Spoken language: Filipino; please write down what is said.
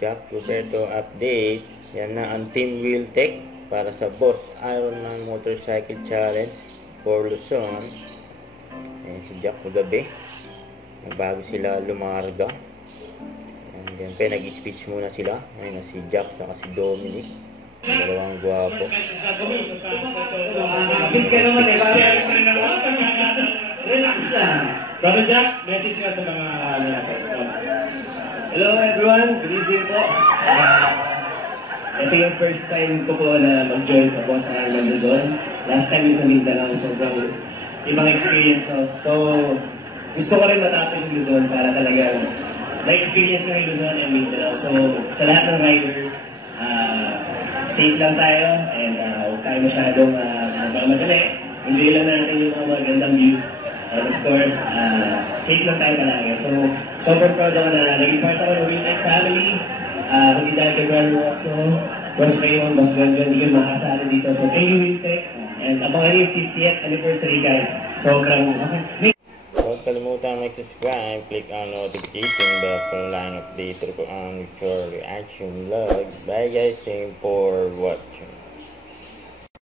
Jack Roberto update. Yan na ang Team Wheeltech para sa Boss Ironman Motorcycle Challenge for Luzon. Ayan si Jack kagabi. Bago sila lumarga. And then nag-speech muna sila. Ngayon na si Jack saka si Dominic. Dalawang gwapo. Relax lang. Brother Jack, message ka sa mga natin. Hello everyone, good evening po. Ito yung first time ko po na mag-join sa Boss Ironman Luzon. Last time yung sa Mindanao, sobrang ibang experience. So, gusto ko rin matapos yung Luzon para talagang na-experience ko yung Luzon and Mindanao. So, sa lahat ng riders, safe lang tayo and huwag tayo masyadong madali. Enjoy lang natin yung mga magandang views. And of course, safe lang tayo talaga. So, sobrang proud ako na naging part ako ng Wheeltech family. Hindi dahil kay Brother Rosso, Boss Raymond, Boss Gangan, hindi kayo makasali dito. So, thank you Wheeltech. And abangan yung 50th anniversary guys. Sobrang Huwag kalimutan mag-subscribe, click on notification bell for line update ko ang for reaction vlog. Bye guys, thank you for watching.